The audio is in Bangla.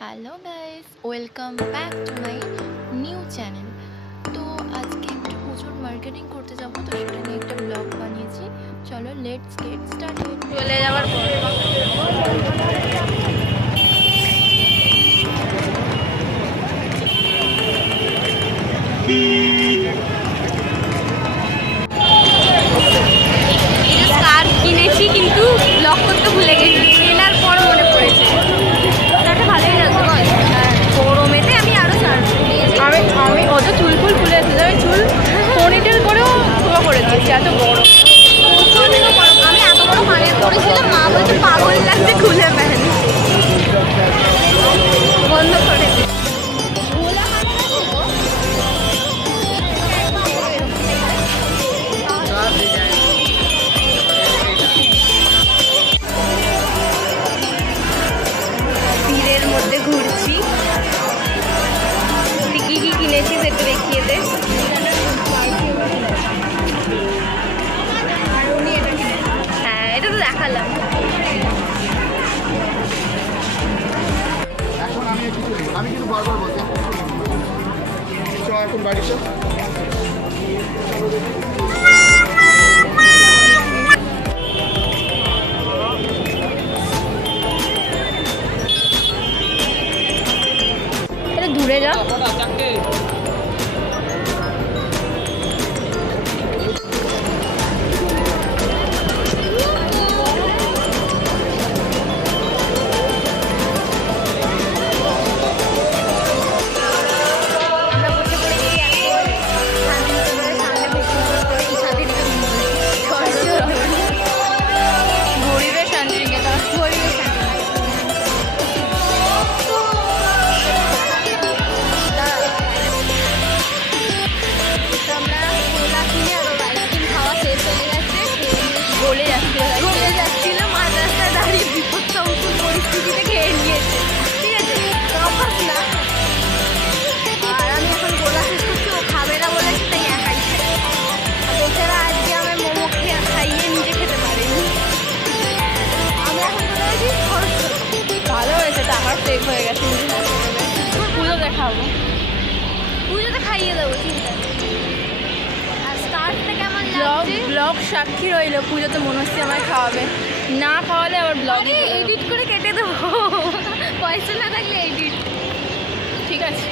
Hello guys, welcome back to my new channel. তো আজকে একটু প্রচুর মার্কেটিং করতে যাবো, তো সেটা নিয়ে একটা ব্লগ বানিয়েছি। চলো লেটস গেট স্টার্টেড। চলে যাওয়ার পর স্কার্ফ কিনেছি, কিন্তু ব্লক করতে ভুলে গেছি। কেনার পর মনে পড়েছে। একটা ভালোই লাগতো বল। গরমেতে আমি আরো আমি অত চুল ফুল খুলে আসছি, আমি চুল পনিটেল করেও ধোয়া করে দিয়েছি, এত বড়। আমি এত বড় মায়ের করেছিলাম, মা বলছে পাগল লাগছে, খুলে ফেলেন বন্ধ করে দিই। ভিড়ের মধ্যে ঘুরছি, তুই কি কি কিনেছিস একটু দেখিয়ে দে। হ্যাঁ, এটা তো দেখালাম। এখন আমি কিন্তু বারবার বলছি এখন বাড়িতে এটা দূরে যা। চলে যাচ্ছিল, মাঝ রাস্তায় দাঁড়িয়ে বিপদ সংকুল পরিস্থিতিতে খেয়ে নিয়েছে। ঠিক আছে, তফাৎ না। আর আমি এখন গোলা শেষ করছি, ও খাবে না বলেছে, তাই একাই খাই। বেচারা আজকে আমি মোমো খাইয়ে নিজে খেতে পারিনি। আমি এখন চলে গেছি খরচ করতে। ভালো হয়েছে, টাকার সেভ হয়ে গেছে। পুজোতে খাবো, পুজোতে খাইয়ে দেবো, চিন্তা নেই। আর স্টার্টটা কেমন লাগছে? ব্লগ সাক্ষী রইলো, পুজোতে মনে হচ্ছে আমায় খাওয়াবে, না খাওয়ালে আবার ব্লগে এডিট করে কেটে দেবো। পয়সা না থাকলে এডিট। ঠিক আছে।